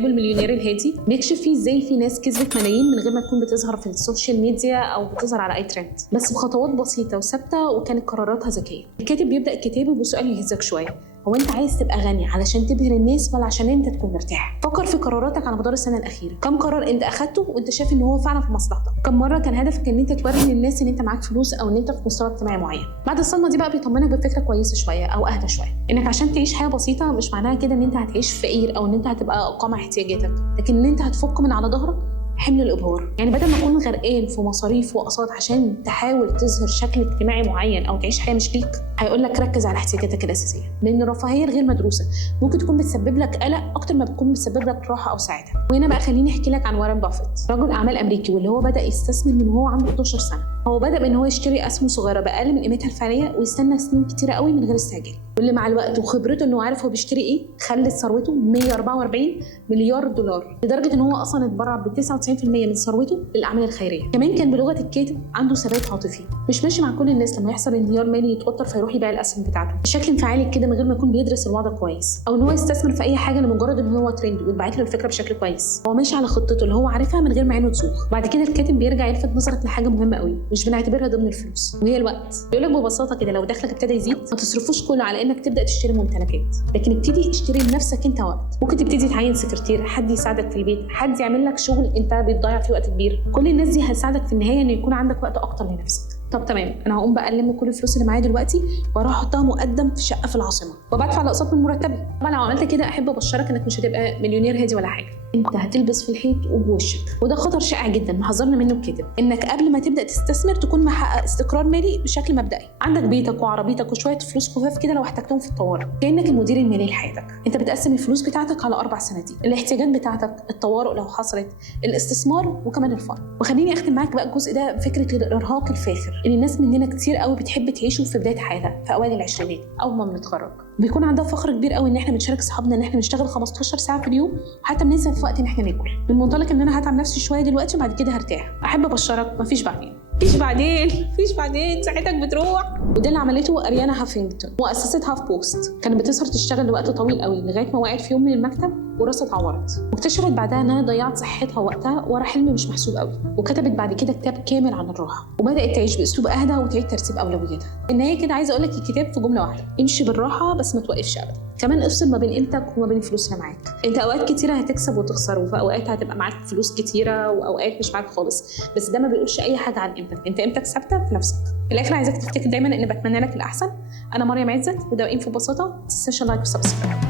كتابه المليونير الهادي بيكشف فيه ازاي في ناس كسبت ملايين من غير ما تكون بتظهر في السوشيال ميديا او بتظهر على اي ترند، بس بخطوات بسيطه وثابته وكانت قراراتها ذكيه. الكاتب بيبدا كتابه بسؤال يهزك شويه: هو انت عايز تبقى غني علشان تبهر الناس ولا عشان انت تكون مرتاح؟ فكر في قراراتك على مدار السنه الاخيره، كم قرار انت اخدته وانت شايف ان هو فعلا في مصلحتك؟ كم مره كان هدفك ان انت توري للناس ان انت معاك فلوس او ان انت في مستوى اجتماعي معين؟ بعد الصدمه دي بقى بيطمنك بفكره كويسه شويه او اهدى شويه، انك عشان تعيش حياه بسيطه مش معناها كده ان انت هتعيش فقير او ان انت هتبقى قامع احتياجاتك، لكن ان انت هتفك من على ظهرك حمل الابهار. يعني بدل ما تكون غرقان في مصاريف واقساط عشان تحاول تظهر شكل اجتماعي معين او تعيش حياه مش ليك، هيقول لك ركز على احتياجاتك الاساسيه، لان الرفاهيه الغير مدروسه ممكن تكون بتسبب لك قلق اكتر ما بتكون بتسبب لك راحه او سعاده. وهنا بقى خليني احكي لك عن وارن بافيت، رجل اعمال امريكي واللي هو بدا يستثمر من هو عنده 12 سنه. هو بدا بان هو يشتري اسهم صغيره باقل من قيمتها الفعليه ويستنى سنين كتيره قوي من غير استعجال، واللي مع الوقت وخبرته انه عارف هو بيشتري ايه خلت ثروته 144 مليار دولار، لدرجه ان هو اصلا اتبرع ب 99% من ثروته للاعمال الخيريه. كمان كان بلغه الكاتب عنده ثبات عاطفي، مش ماشي مع كل الناس لما يحصل انهيار مالي يتوتر فيروح يبيع الاسهم بتاعته بشكل انفعالي كده من غير ما يكون بيدرس الوضع كويس، او ان هو يستثمر في اي حاجه لمجرد ان هو ترند ويتبعت له الفكره بشكل كويس. هو ماشي على خطته اللي هو عارفها من غير ما عينه تزوغ. بعد كده الكاتب بيرجع يلفت نظرك لحاجه مهمه قوي مش بنعتبرها ضمن الفلوس، وهي الوقت. بيقول لك ببساطه كده لو دخلك ابتدى يزيد ما تصرفوش كله على انك تبدا تشتري ممتلكات، لكن ابتدي اشتري لنفسك انت وقت. ممكن تبتدي تعين سكرتير، حد يساعدك في البيت، حد يعمل لك شغل انت بتضيع فيه وقت كبير. كل الناس دي هتساعدك في النهايه ان يكون عندك وقت اكتر لنفسك. طب تمام، انا هقوم بقى الم كل الفلوس اللي معايا دلوقتي واروح احطها مقدم في شقه في العاصمه وبدفع الاقساط من مرتبي. طبعا لو عملت كده احب ابشرك انك مش هتبقى مليونير هادي ولا حاجه، انت هتلبس في الحيط وبوشك. وده خطر شائع جدا محذرنا منه الكاتب، انك قبل ما تبدا تستثمر تكون محقق استقرار مالي بشكل مبدئي، عندك بيتك وعربيتك وشويه فلوس خفاف كده لو احتجتهم في الطوارئ، كانك المدير المالي لحياتك. انت بتقسم الفلوس بتاعتك على 4 صناديق: الاحتياجات بتاعتك، الطوارئ لو حصلت، الاستثمار، وكمان الفن. وخليني اختم معاك بقى الجزء ده بفكره الارهاق الفاخر اللي الناس مننا كتير قوي بتحب تعيشه في بدايه حياتها في اوائل العشرينات اول ما بنتخرج. بيكون عندها فخر كبير قوي ان احنا بنشارك اصحابنا ان احنا نشتغل 15 ساعه في اليوم وحتى بننسى في وقت ان احنا ناكل، من منطلق ان انا هتعب نفسي شويه دلوقتي وبعد كده هرتاح. احب ابشرك مفيش بعدين، مفيش بعدين صحتك بتروح. وده اللي عملته اريانا هافينجتون مؤسسه هاف بوست، كانت بتسهر تشتغل لوقت طويل قوي لغايه ما وقعت في يوم من المكتب وراسها اتعورت، واكتشفت بعدها انها ضيعت صحتها ووقتها ورا حلم مش محسوب قوي، وكتبت بعد كده كتاب كامل عن الراحه وبدات تعيش باسلوب اهدى وتعيد ترتيب اولوياتها. النهايه كده عايزه اقول لك الكتاب في جمله واحده: امشي بالراحه بس ما توقفش ابدا. كمان افصل ما بين قيمتك وما بين الفلوس اللي معاك. انت اوقات كتيره هتكسب وتخسر، وفي اوقات هتبقى معاك فلوس كتيره واوقات مش معاك خالص، بس ده ما بيقولش اي حاجه عن قيمتك. انت قيمتك ثابته في نفسك. في الاخر عايزاك تفتكر دايما ان بتمنى لك الاحسن. انا مريم عزت وده انفو ببساطه. ما تنساش لايك وسبسكرايب.